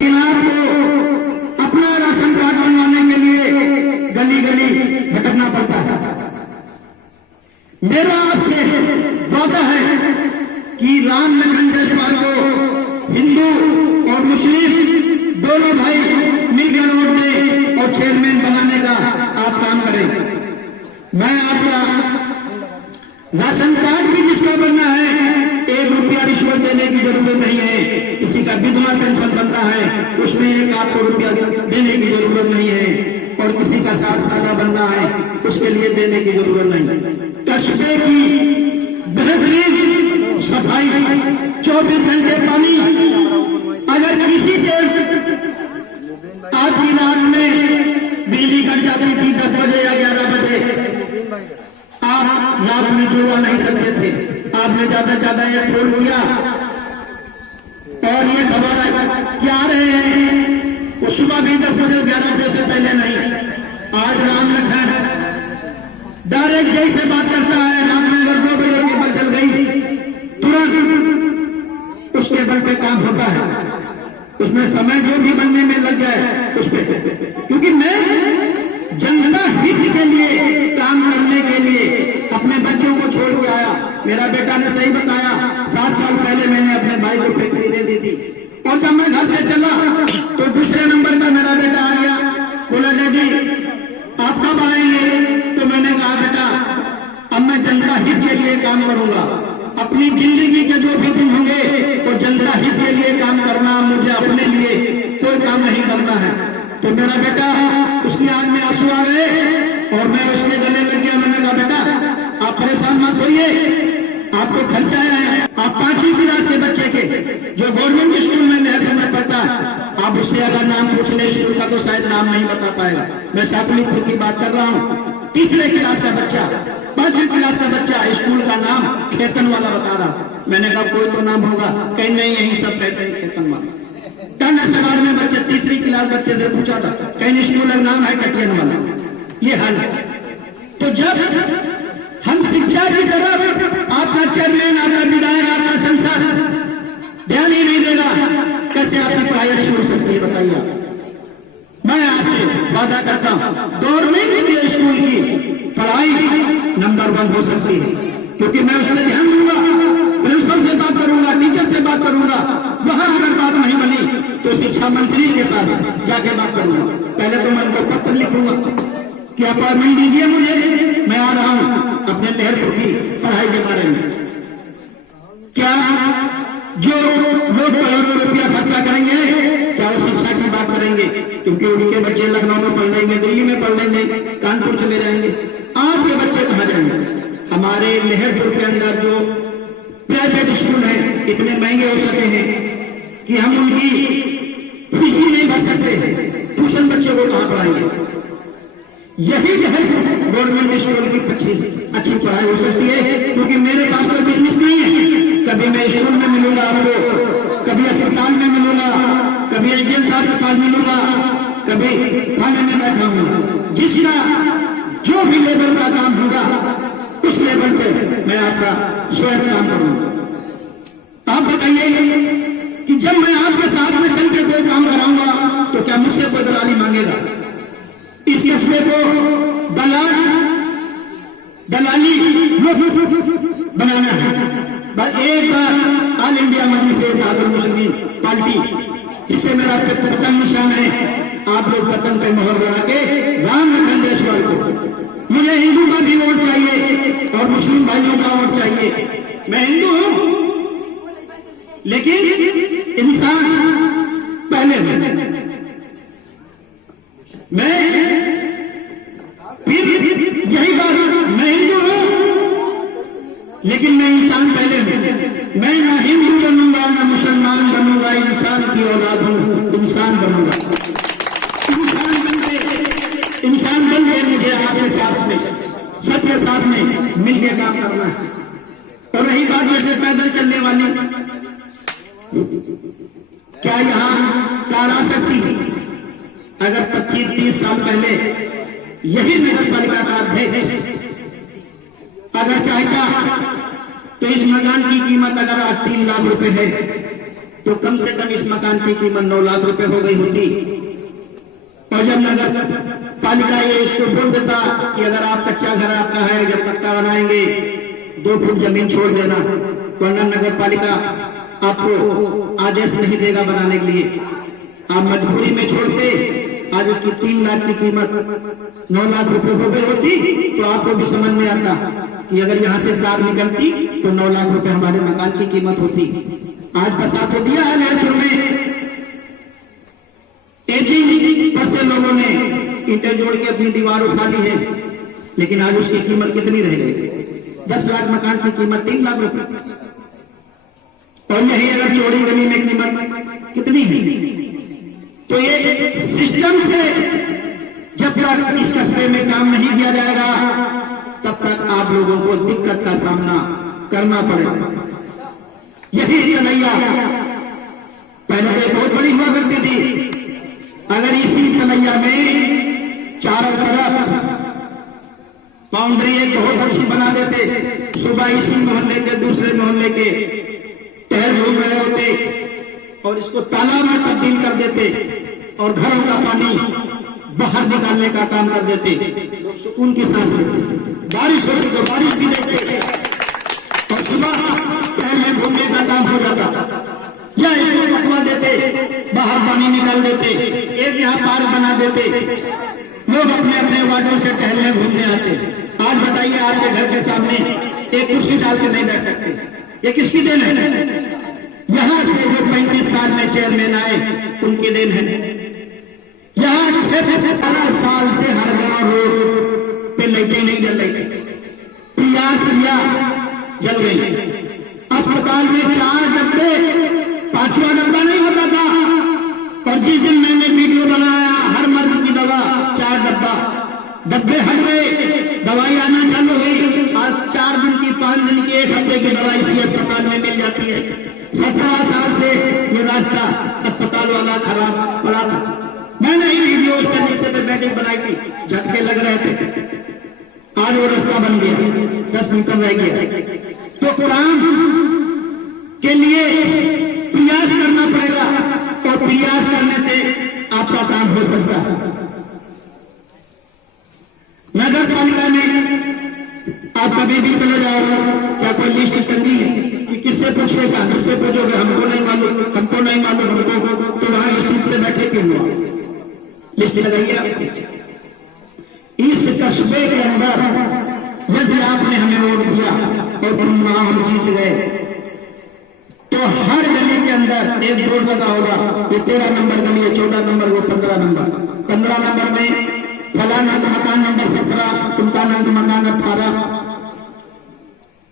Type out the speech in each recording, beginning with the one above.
लेकिन आपको अपना राशन कार्ड बनवाने के लिए गली गली भटकना पड़ता है। मेरा आपसे वादा है कि राम लखन जायसवाल को हिंदू और मुस्लिम दोनों भाई मिलकर वोट दें और चेयरमैन बनाने का आप काम करें। मैं आपका राशन कार्ड भी जिसका बनना है, 1 रुपया रिश्वत देने की जरूरत नहीं है। किसी का विधवा पेंशन बनता है, उसमें 1 आपको रुपया देने की जरूरत नहीं है। और किसी का 60 साल बनना है, उसके लिए देने की जरूरत नहीं। कस्बे की बेहतरीन सफाई, 24 घंटे पानी। अगर किसी देर आपकी रात में बिजली कट जाती थी 10 बजे या 11 बजे, आप रात में जुड़वा नहीं सकते थे। आपने ज्यादा से ज्यादा एक फोन किया और ये खबर क्या आ रहे हैं, वो सुबह भी 10 बजे 11 बजे से पहले नहीं। आज राम लखन डायरेक्ट जय से बात करता है। रात में अगर 2 बजे केबल चल गई, तुरंत उस केबल पे काम होता है। उसमें समय जो भी बनने में लग जाए उस पे, क्योंकि मैं जनता हित के लिए काम करने के लिए अपने बच्चों को छोड़ के आया। मेरा बेटा ने सही बताया, 7 साल पहले मैंने अपने भाई को फैक्ट्री दे दी थी। और जब मैं घर से चला तो दूसरे नंबर पर मेरा बेटा आ गया, बोला डैडी आप कब आएंगे? तो मैंने कहा बेटा अब मैं जनता हित के लिए काम करूंगा। अपनी जिंदगी के जो भी दिन होंगे वो जनता हित के लिए काम करना, मुझे अपने लिए कोई काम नहीं करना है। तो मेरा बेटा, उसकी आंख में आंसू आ गए और मैं उसके गले लग गया। मैंने कहा बेटा आप परेशान मत होइए, आपको खर्चा है। आप 5वीं क्लास के बच्चे के जो गवर्नमेंट स्कूल में लहर में पढ़ता है, आप उससे अगर नाम पूछ ले स्कूल का तो शायद नाम नहीं बता पाएगा। मैं शाकुलीपुर की बात कर रहा हूँ। 3रे क्लास का बच्चा, 5वीं क्लास का बच्चा स्कूल का नाम खेतन वाला बता रहा। मैंने कहा कोई तो नाम होगा, कहीं नहीं यही सब कहते हैं खेतन वाला। टन सरकार में बच्चे 3री क्लास बच्चे से पूछा था, कहीं स्कूल का नाम है कटियन वाला। ये हाल है। तो जब हम शिक्षा की तरफ आपका चेयरमैन, आपका विधायक, आपका संसद ध्यान ही नहीं देगा, कैसे आपकी पढ़ाई अच्छी हो सकती है बताइए। मैं आपसे वादा करता हूं गवर्नमेंट के स्कूल की पढ़ाई नंबर 1 हो सकती है, क्योंकि मैं उसमें ध्यान दूंगा, प्रिंसिपल से बात करूंगा, टीचर से बात करूंगा। वहां अगर बात नहीं बनी तो शिक्षा मंत्री के पास जाके बात करूंगा। पहले तो मैं उनको पत्र लिखूंगा कि अपॉइंटमेंट दीजिए मुझे, मैं आ रहा हूं अपने लहरपुर की पढ़ाई के बारे में। क्या जो लोग करोड़ों रुपया खर्चा करेंगे, क्या वो शिक्षा की बात करेंगे? क्योंकि उनके बच्चे लखनऊ में पढ़ लेंगे, दिल्ली में पढ़ लेंगे, कानपुर चले जाएंगे। आपके बच्चे कहाँ जाएंगे? हमारे लहरपुर के अंदर जो प्राइवेट स्कूल है इतने महंगे हो सके हैं कि हम उनकी फीस ही नहीं भर सकते। ट्यूशन बच्चों को कहां पढ़ाएंगे? यही जो है गवर्नमेंट स्कूल की अच्छी पढ़ाई हो सकती है, क्योंकि मेरे पास कोई बिजनेस नहीं है। कभी मैं स्कूल में मिलूंगा आपको, कभी अस्पताल में मिलूंगा, कभी एजेंट साहब के पास मिलूंगा, कभी थाने में बैठा हूं। जिसका जो भी लेवल का काम होगा उस लेवल पे मैं आपका स्वयं काम करूंगा। आप बताइए कि जब मैं आपके साथ में चल के कोई काम कराऊंगा तो क्या मुझसे कोई दलाली मांगेगा? इस कस्बे को दलाली बनाना है। बस एक बार ऑल इंडिया मजलिस-ए-इत्तेहादुल-मुस्लिमीन पार्टी, जिससे मेरा पतन निशान है, आप लोग पतन पे मोहर लगा के राम लखन जायसवाल को, मुझे हिंदू का भी वोट चाहिए और मुस्लिम भाइयों का वोट चाहिए। मैं हिंदू हूं लेकिन इंसान पहले मैं फिर यही बात, मैं हिंदू हूं लेकिन मैं इंसान पहले हूं। मैं ना हिंदू बनूंगा ना मुसलमान बनूंगा, इंसान की औलाद हूं, इंसान बनूंगा। इंसान बन के मुझे आपके साथ में, सबके साथ में मिलकर काम करना है। और रही बात जैसे पैदल चलने वाली, क्या यहां कार आ सकती है? अगर 25-30 साल पहले यही नगर पालिका का अध्यक्ष अगर चाहता तो इस मैदान की कीमत अगर आज 3 लाख रुपए है तो कम से कम इस मकान की कीमत 9 लाख रुपए हो गई होती। और जब नगर पालिका ये इसको बोल देता कि अगर आप कच्चा घर आपका है, जब पक्का बनाएंगे 2 फुट जमीन छोड़ देना, वरना नगर पालिका आपको आदेश नहीं देगा बनाने के लिए, आप मजबूरी में छोड़ते। आज इसकी 3 लाख की कीमत 9 लाख रुपए हो गई होती, तो आपको भी समझ में आता कि अगर यहाँ से कार निकलती तो 9 लाख रुपए हमारे मकान की कीमत होती। आज बसा तो दिया है लहसुन में, एजी पर से लोगों ने ईंटें जोड़ के अपनी दीवार उठा ली है, लेकिन आज उसकी कीमत कितनी रह गई? 10 लाख मकान की कीमत 3 लाख रुपए। और यही अगर चौड़ी गली में कीमत कितनी है? तो ये सिस्टम से जब तक इस कस्बे में काम नहीं किया जाएगा, तब तक आप लोगों को दिक्कत का सामना करना पड़ेगा। यही तलैया पहले तो बहुत बड़ी हुआ करती थी। अगर इसी तलैया में चारों तरफ बाउंड्री एक बहुत अच्छी बना देते, सुबह इसी मोहल्ले के दूसरे मोहल्ले के टहल घूम रहे होते और इसको तालाब में तब्दील कर देते और घरों का पानी बाहर निकालने का काम कर देते, लोग सुकून की सांस लेते, बारिश होती तो बारिश भी देखते और सुबह टहलने घूमने का काम हो जाता। या इसको पटवा देते, बाहर पानी निकाल देते, एक यहाँ पार्क बना देते, लोग अपने अपने वार्डों से टहलने घूमने आते। आज बताइए, आपके घर के सामने एक कुर्सी डाल के नहीं बैठ सकते, ये किसकी देन है? यहां से जो 35 साल में चेयरमैन आए उनकी देन है। यहां 12 साल से हर गांव रोड पे लाइटें नहीं जल रही, प्रयास किया जल गई। अस्पताल में 4 डब्बे, 5वां डब्बा नहीं होता था। और जिस दिन मैंने वीडियो बनाया हर मर्द की दवा 4 डब्बे हट गए, दवाई आना चालू हुई। आज 4 दिन की, 5 दिन की, 1 हफ्ते की दवाई इसी अस्पताल में मिल जाती है। 17 साल से ये रास्ता अस्पताल वाला खराब पड़ा था। मैंने ही वीडियो उस पर रिक्शे पे बैठे बनाई थी, झटके लग रहे थे। आज वो रास्ता बन गया, 10 मीटर रह गया। तो कुरान के लिए प्रयास करना पड़ेगा और प्रयास करने से आपका काम हो सकता है। नगर पालिका में आप कभी भी चले जाओगे, क्या कोई लिस्ट करनी है कि किससे पूछेगा? किससे पूछोगे? हमको नहीं मालूम, हमको नहीं मालूम, हमको। तो वहां इस सीट पे बैठे क्यों हुआ? लिस्ट लगाइए। इस कस्बे के अंदर यदि आपने हमें वोट दिया और चुनाव हम जीत गए, तो हर गली के अंदर एक बोर्ड लगा होगा, ये 13 नंबर गली है, 14 नंबर, वो 15 नंबर। 15 नंबर में फलाना मकान नंबर 17, उनका नंबर मकान 18।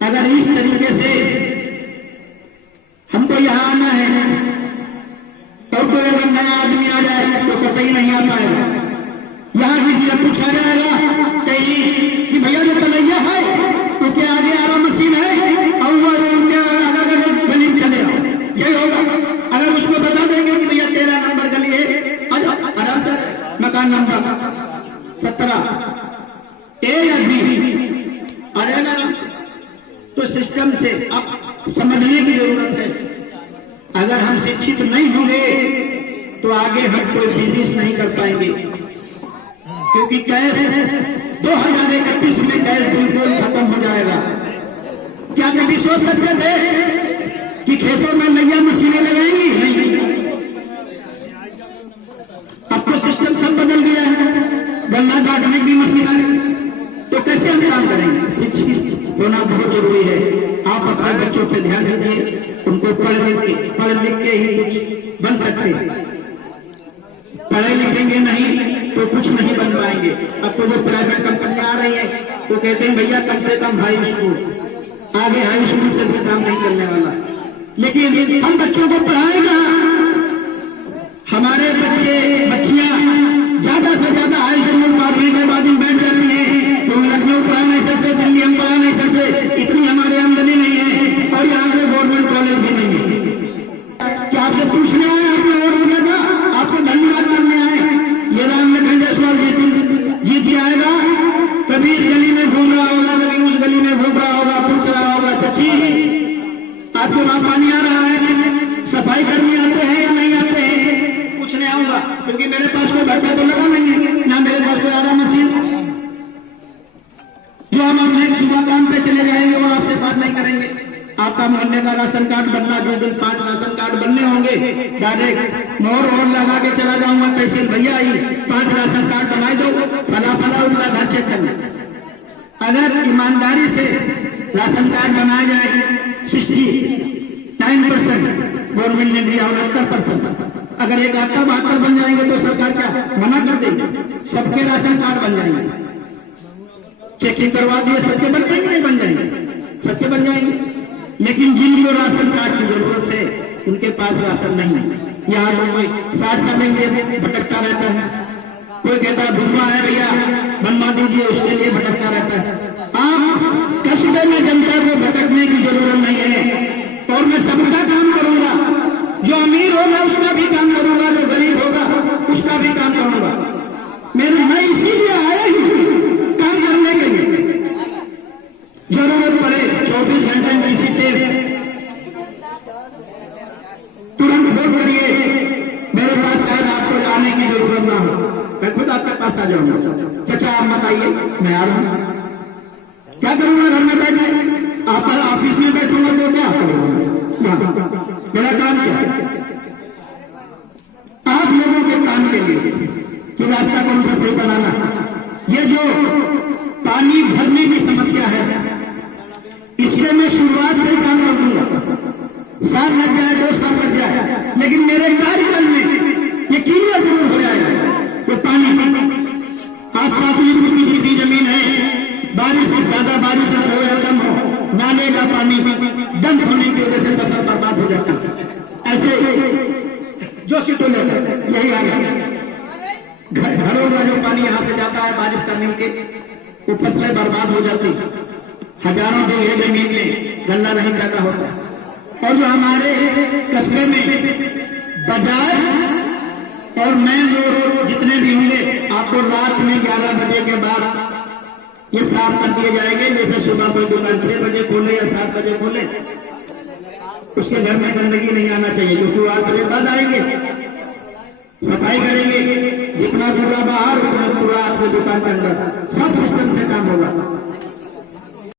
अगर इस तरीके से हमको यहां आना है और कोई अगर नया आदमी आ जाए तो कतई नहीं आ पाएगा। यहां किसी से पूछा जाएगा कहीं कि भैया जो तलैया है तो क्या आगे आरा मशीन है और वो अगर गली चलेगा, यही होगा। अगर उसको बता देंगे कि भैया 13 नंबर गली है, आराम से मकान नंबर 17 ए या बी अरे ना, तो सिस्टम से अब समझने की जरूरत है। अगर हम शिक्षित नहीं होंगे तो आगे हम कोई बिजनेस नहीं कर पाएंगे, क्योंकि कैश 2031 में कैश बिल्कुल खत्म हो जाएगा। क्या कभी सोच सकते थे कि खेतों में नैया मशीनें लगाएंगी? नहीं, अब तो सिस्टम सब बदल गया है, गन्ना काटने की मशीन आई, तो कैसे हम काम करेंगे? शिक्षित होना बहुत जरूरी है। आप अपने बच्चों पे ध्यान दीजिए, उनको पढ़ लिख के ही कुछ बन सकते हैं। पढ़े लिखेंगे नहीं तो कुछ नहीं बन पाएंगे। अब तो जो प्राइवेट कंपनियां आ रही है तो कहते हैं भैया कम से कम हाई स्कूल, आगे हाई स्कूल से भी काम नहीं करने वाला। लेकिन हम बच्चों को पढ़ाएगा, हमारे बच्चियां ज्यादा से ज्यादा हाई स्कूल पढ़ने के बाद ही बैठ जाती है। तो लखनऊ पढ़ा नहीं सकते, दिल्ली हम पढ़ा नहीं सकते, इतनी हमारी आमदनी नहीं है और यहाँ पे गवर्नमेंट कॉलेज भी नहीं है। क्या आपसे पूछने आए? आपने वोट दिया था, आपको धन्यवाद करने आए। ये राम लखन जायसवाल जीत आएगा, कभी इस गली में घूम रहा होगा, कभी उस गली में घूम रहा होगा, पूछ रहा होगा चाची आपके वहां पानी आ रहा है, सफाई करनी क्योंकि मेरे पास कोई भट्टा तो लगा नहीं है, ना मेरे पास कोई आरा मशीन। जो हम अपने सुबह काम पे चले जाएंगे वो आपसे बात नहीं करेंगे। आपका मोहल्ले का राशन कार्ड बनना, जिस दिन 5 राशन कार्ड बनने होंगे, डायरेक्ट मोहर और लगा के चला जाऊंगा तहसील, भैया ही 5 राशन कार्ड बनाई दो, फला फला उनका घर चेक करना। अगर ईमानदारी से राशन कार्ड बनाया जाए 69% गवर्नमेंट ने दिया, 69%, अगर 71-72 बन जाएंगे तो सरकार क्या मना कर देगी? सबके राशन कार्ड बन जाएंगे, चेकिंग करवा दिए, सबके बन जाएंगे, नहीं बन जाएंगे, सबके बन जाएंगे। लेकिन जिनको राशन कार्ड की जरूरत है उनके पास राशन नहीं है। यहाँ लोग 60 साल के भटकता रहता है, कोई कहता है भूखा है भैया बनवा दीजिए, उसके लिए भटकता रहता है। आप कस्बे में जनता को भटकने की जरूरत नहीं है, और मैं सबका काम करूंगा। जो अमीर होगा उसका भी काम करूंगा, जो गरीब होगा उसका भी काम करूंगा। मैं इसीलिए आया ही काम करने के लिए। जरूरत पड़े 24 घंटे में इसी से तुरंत फोन करिए, मेरे पास शायद आपको आने की जरूरत ना हो, मैं खुद आपके पास आ जाऊंगा। चाचा आप मत आइए, मैं आ रहा हूं। क्या करूंगा घर में बैठे? आप ऑफिस में बैठूंगा तो क्या करूंगा? मेरा काम क्या है? आप लोगों के काम के लिए कि रास्ता कौन सा सही बनाना। ये जो पानी भरने की समस्या है, इसमें मैं शुरुआत से काम कर दूंगा। साल लग जाए, 2 साल लग जाए, लेकिन मेरे कार्यकाल में ये क्लियर जरूर हो जाएगा। वो पानी आज 7 फीट की जमीन है, बारिश से ज्यादा बारिश हो या कम हो, नाले का पानी डंप होने की वजह से फसल बर्बाद हो जाता है। ऐसे जो सीटों में यही आ गया, घरों का जो पानी यहाँ से जाता है बारिश का मिलके, वो फसलें बर्बाद हो जाती, हजारों बीघे जमीन में गन्ना नहीं पैदा होता। और जो हमारे कस्बे में बाजार और मेन रोड जितने भी होंगे, आपको रात में 11 बजे के बाद ये साफ कर दिए जाएंगे। जैसे सुबह कोई दुकान 6 बजे खोले या 7 बजे खोले, उसके घर में गंदगी नहीं आना चाहिए, क्योंकि 8 बजे बाद आएंगे, सफाई करेंगे, जितना कूड़ा बाहर उतना कूड़ा आपके दुकान के अंदर, सब सिस्टम से काम होगा।